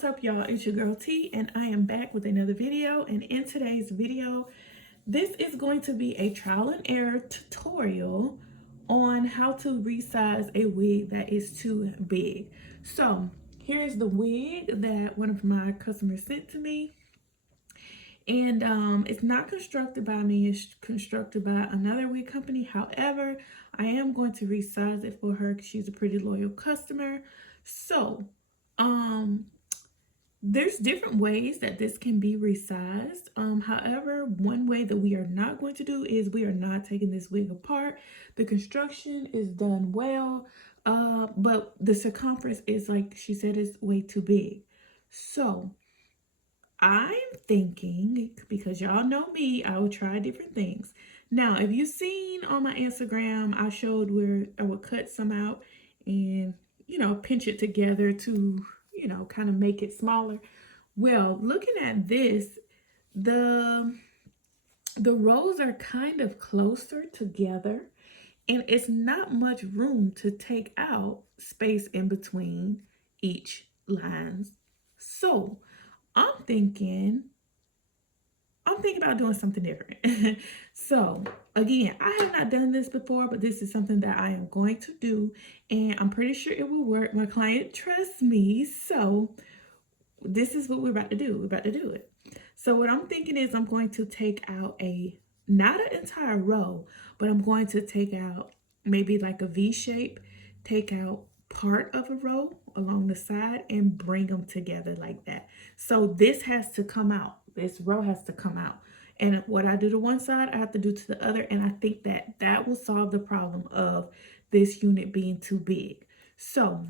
What's up, y'all? It's your girl T, and I am back with another video. And in today's video, this is going to be a trial and error tutorial on how to resize a wig that is too big. So here's the wig that one of my customers sent to me. And it's not constructed by me, it's constructed by another wig company. However, I am going to resize it for her because she's a pretty loyal customer. So there's different ways that this can be resized. However, one way that we are not going to do is we are not taking this wig apart. The construction is done well, but the circumference is, like she said, is way too big. So I'm thinking, because y'all know me, I will try different things. Now, if you've seen on my Instagram, I showed where I would cut some out and, pinch it together to, kind of make it smaller. Well, looking at this, the rows are kind of closer together, and it's not much room to take out space in between each lines. So I'm thinking about doing something different. So again, I have not done this before, but this is something that I am going to do, and I'm pretty sure it will work. My client trusts me, so this is what we're about to do. We're about to do it. So what I'm thinking is I'm going to take out not an entire row, but I'm going to take out maybe like a V shape, take out part of a row along the side and bring them together like that. So this has to come out. This row has to come out. And what I do to one side, I have to do to the other. And I think that will solve the problem of this unit being too big. So,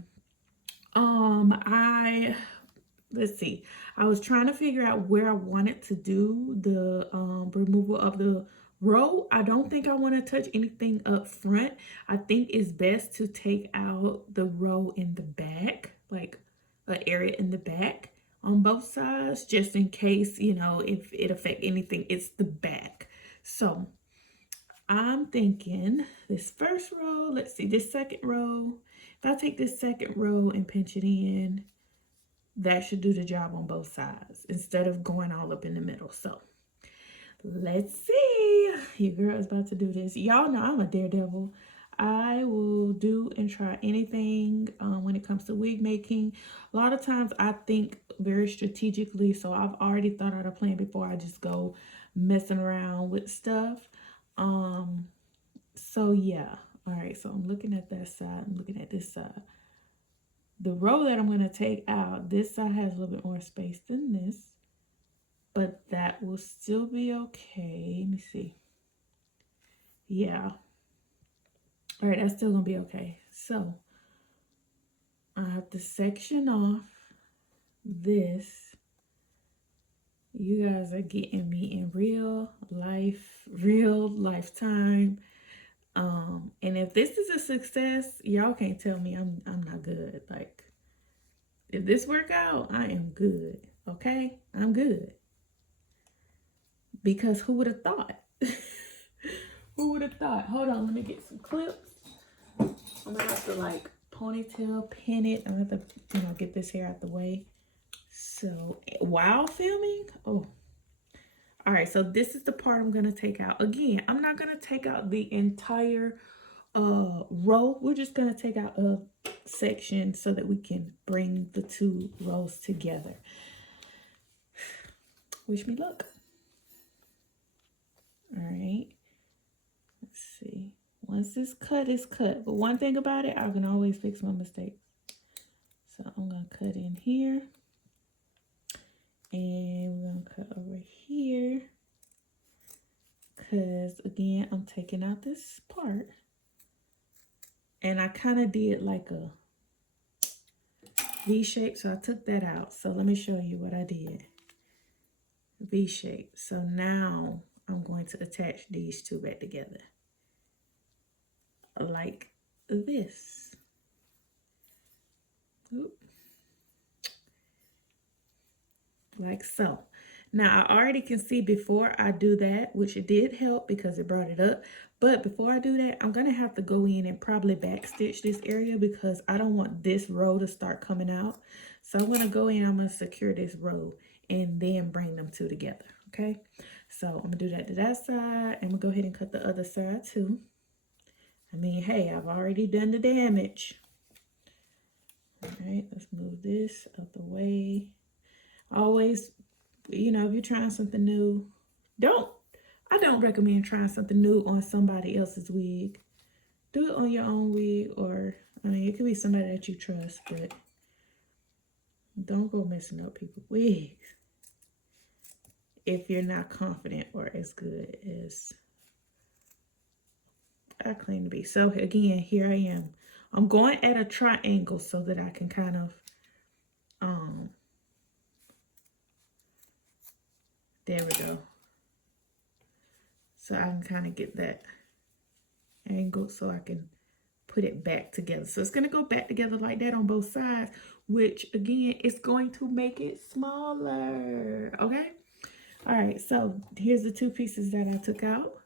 let's see. I was trying to figure out where I wanted to do the removal of the row. I don't think I want to touch anything up front. I think it's best to take out the row in the back, like an area in the back on both sides, just in case, if it affect anything, it's the back. So I'm thinking this first row, let's see, this second row, if I take this second row and pinch it in, that should do the job on both sides instead of going all up in the middle. So let's see. Your girl is about to do this. Y'all know I'm a daredevil. I will do and try anything when it comes to wig making. A lot of times I think very strategically, so I've already thought out a plan before I just go messing around with stuff. So yeah. All right, so I'm looking at that side. I'm looking at this side. The row that I'm going to take out, this side has a little bit more space than this, but that will still be okay. Let me see. Yeah. All right, that's still going to be okay. So I have to section off this. You guys are getting me in real life, real lifetime. And if this is a success, y'all can't tell me I'm not good. Like, if this work out, I am good. Okay? I'm good. Because who would have thought? Who would have thought? Hold on, let me get some clips. I'm gonna have to like ponytail, pin it. I'm gonna have to, get this hair out the way. So while filming, all right, so this is the part I'm gonna take out. Again, I'm not gonna take out the entire row. We're just gonna take out a section so that we can bring the two rows together. Wish me luck. All right, let's see. Once this cut is cut, but one thing about it, I can always fix my mistakes. So I'm gonna cut in here, and we're gonna cut over here, because again, I'm taking out this part. And I kind of did like a V shape, so I took that out. So let me show you what I did. V shape. So now I'm going to attach these two back together. Like this. Oop. Like so. Now, I already can see before I do that, which it did help because it brought it up. But before I do that, I'm going to have to go in and probably backstitch this area because I don't want this row to start coming out. So I'm going to go in, I'm going to secure this row and then bring them two together, okay? So I'm going to do that to that side, and we'll go ahead and cut the other side too. I mean, hey, I've already done the damage. All right, let's move this out the way. Always, you know, if you're trying something new, I don't recommend trying something new on somebody else's wig. Do it on your own wig, or, I mean, it could be somebody that you trust, but don't go messing up people's wigs if you're not confident or as good as I claim to be. So again, here I am. I'm going at a triangle so that I can kind of, there we go. So I can kind of get that angle so I can put it back together. So it's going to go back together like that on both sides, which again is going to make it smaller. Okay. All right. So here's the two pieces that I took out.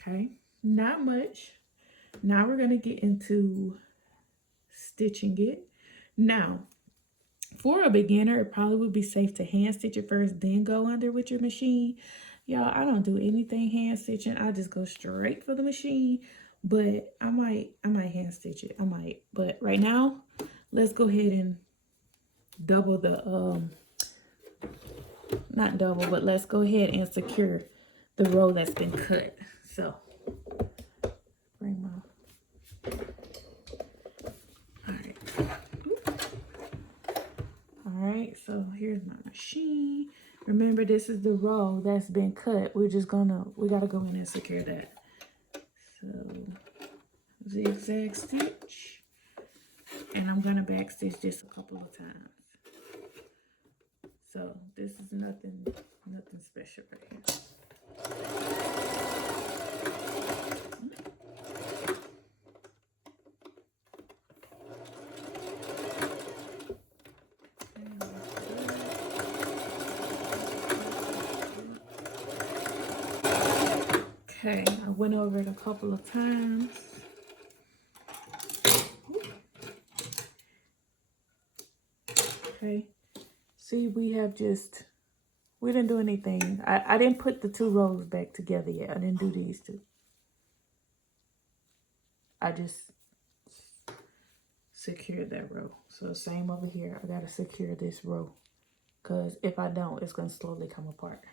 Okay. Not much. Now we're going to get into stitching it. Now, for a beginner, it probably would be safe to hand stitch it first, then go under with your machine. Y'all, I don't do anything hand stitching. I just go straight for the machine. But I might hand stitch it. I might. But right now, let's go ahead and double the not double, but let's go ahead and secure the row that's been cut. So bring my all right, so here's my machine. Remember, this is the row that's been cut. We gotta go in and secure that. So zigzag stitch, and I'm gonna back stitch this a couple of times. So this is nothing special right here. Okay, I went over it a couple of times. Okay, see, we didn't do anything. I didn't put the two rows back together yet. I didn't do these two. I just secured that row. So same over here. I gotta secure this row, because if I don't, it's gonna slowly come apart.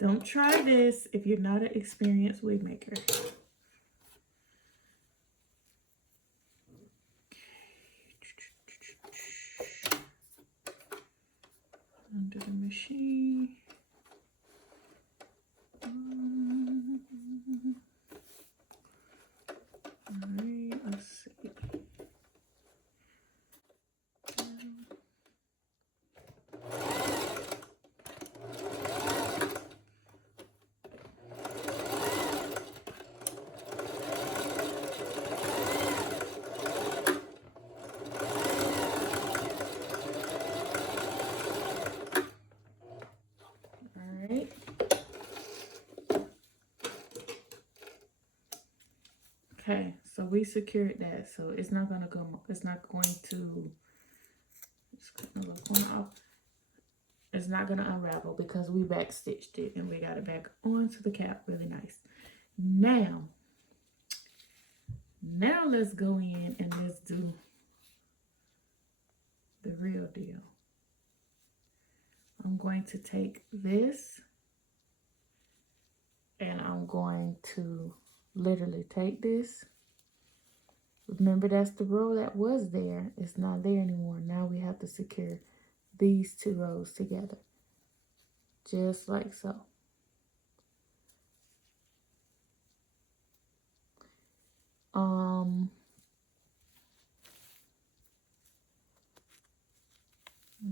Don't try this if you're not an experienced wig maker. Under the machine. All right, let's see. Okay, so we secured that, so it's not going to go, it's not going to unravel because we back stitched it and we got it back onto the cap really nice. Now let's go in and let's do the real deal. I'm going to take this and I'm going to literally take this. Remember, that's the row that was there. It's not there anymore. Now we have to secure these two rows together. Just like so.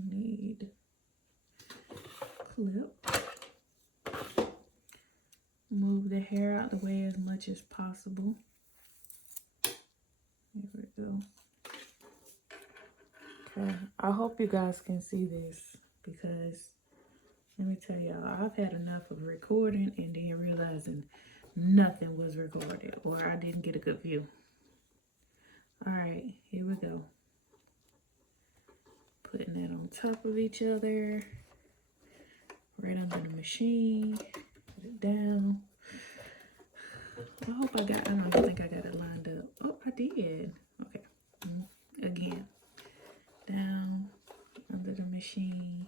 Need clip. Move the hair out the way as much as possible. There we go. Okay, I hope you guys can see this, because let me tell y'all, I've had enough of recording and then realizing nothing was recorded or I didn't get a good view. All right, here we go. Putting that on top of each other, right under the machine. Put it down. I hope I don't think I got it lined up. Oh, I did. Okay. Again, down under the machine.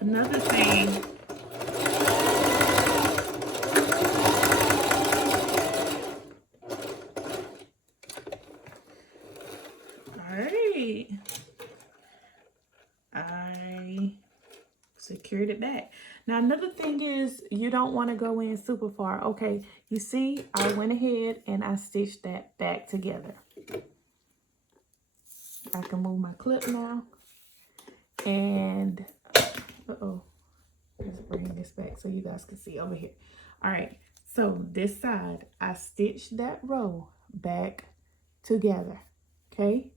Another thing, all right, I secured it back. Now another thing is you don't want to go in super far. Okay, you see I went ahead and I stitched that back together. I can move my clip now, and let's bring this back so you guys can see over here. All right, so this side I stitched that row back together. Okay,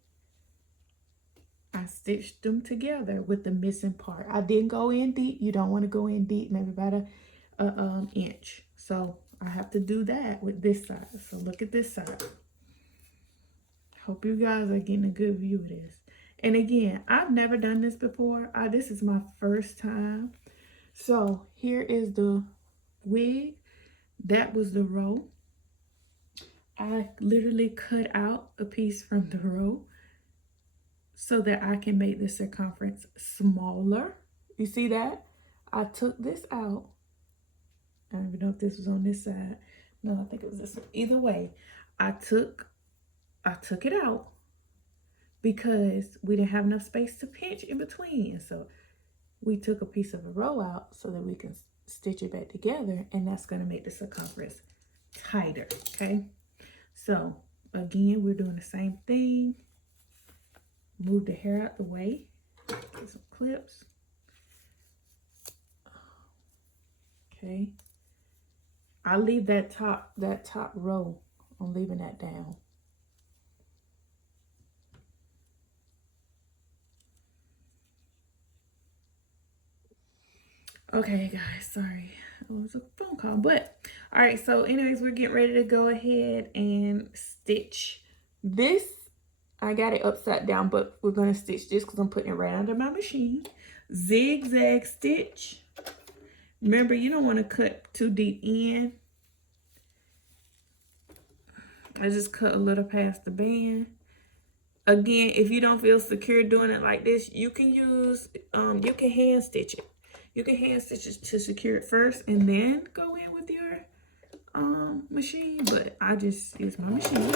I stitched them together with the missing part. I didn't go in deep. You don't want to go in deep, maybe about a inch. So I have to do that with this side. So look at this side. Hope you guys are getting a good view of this. And again, I've never done this before. This is my first time. So here is the wig. That was the row. I literally cut out a piece from the row so that I can make the circumference smaller. You see that? I took this out. I don't even know if this was on this side. No, I think it was this one. Either way, I took it out because we didn't have enough space to pinch in between. So we took a piece of a row out so that we can stitch it back together, and that's going to make the circumference tighter. Okay, so again, we're doing the same thing. Move the hair out the way. Get some clips. Okay, I'll leave that top row. I'm leaving that down. Okay, guys, sorry. It was a phone call, but all right. So anyways, we're getting ready to go ahead and stitch this. I got it upside down, but we're going to stitch this because I'm putting it right under my machine. Zigzag stitch. Remember, you don't want to cut too deep in. I just cut a little past the band. Again, if you don't feel secure doing it like this, you can use, you can hand stitch it. You can hand stitch it to secure it first and then go in with your machine, but I just use my machine.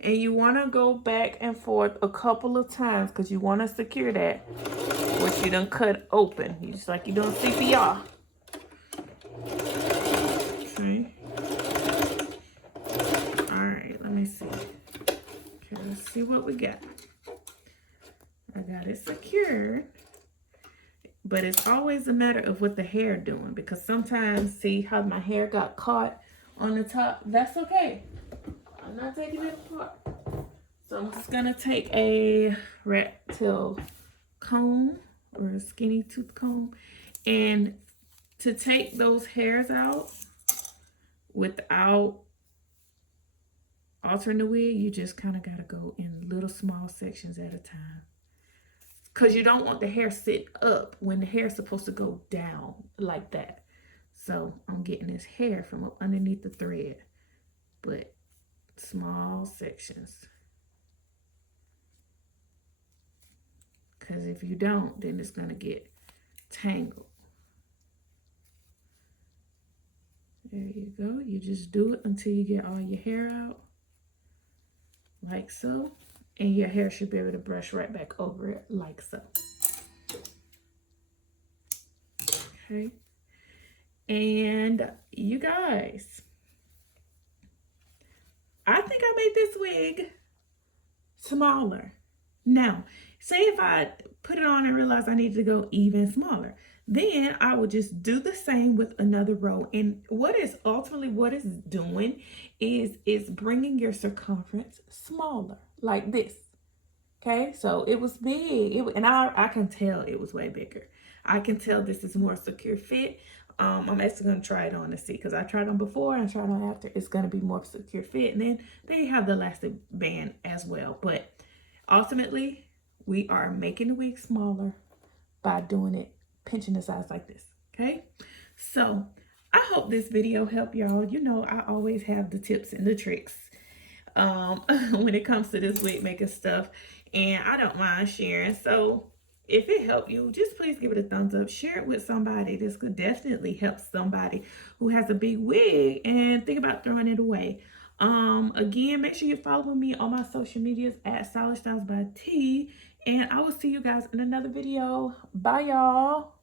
And you want to go back and forth a couple of times because you want to secure that, which you done cut open. You just like you doing CPR. Okay. All right, let me see. Okay, let's see what we got. I got it secured. But it's always a matter of what the hair doing, because sometimes, see how my hair got caught on the top? That's okay. I'm not taking it apart. So I'm just gonna take a rat tail comb or a skinny tooth comb, and to take those hairs out without altering the wig, you just kind of gotta go in little small sections at a time. Because you don't want the hair sit up when the hair is supposed to go down like that. So I'm getting this hair from up underneath the thread, but small sections. Because if you don't, then it's going to get tangled. There you go. You just do it until you get all your hair out, like so. And your hair should be able to brush right back over it, like so. Okay. And you guys, I think I made this wig smaller. Now, say if I put it on and realize I need to go even smaller, then I will just do the same with another row. And what is ultimately what it's doing is it's bringing your circumference smaller like this. Okay, so it was big, and I can tell it was way bigger. I can tell this is more secure fit. I'm actually gonna try it on to see, because I tried on before and I tried on after. It's gonna be more secure fit, and then they have the elastic band as well. But ultimately, we are making the wig smaller by doing it, pinching the sides like this. Okay, so I hope this video helped y'all. You know, I always have the tips and the tricks when it comes to this wig making stuff, and I don't mind sharing. So if it helped you, just please give it a thumbs up. Share it with somebody. This could definitely help somebody who has a big wig and think about throwing it away. Again, make sure you're following me on my social medias at Stylish Styles by Tee, and I will see you guys in another video. Bye, y'all.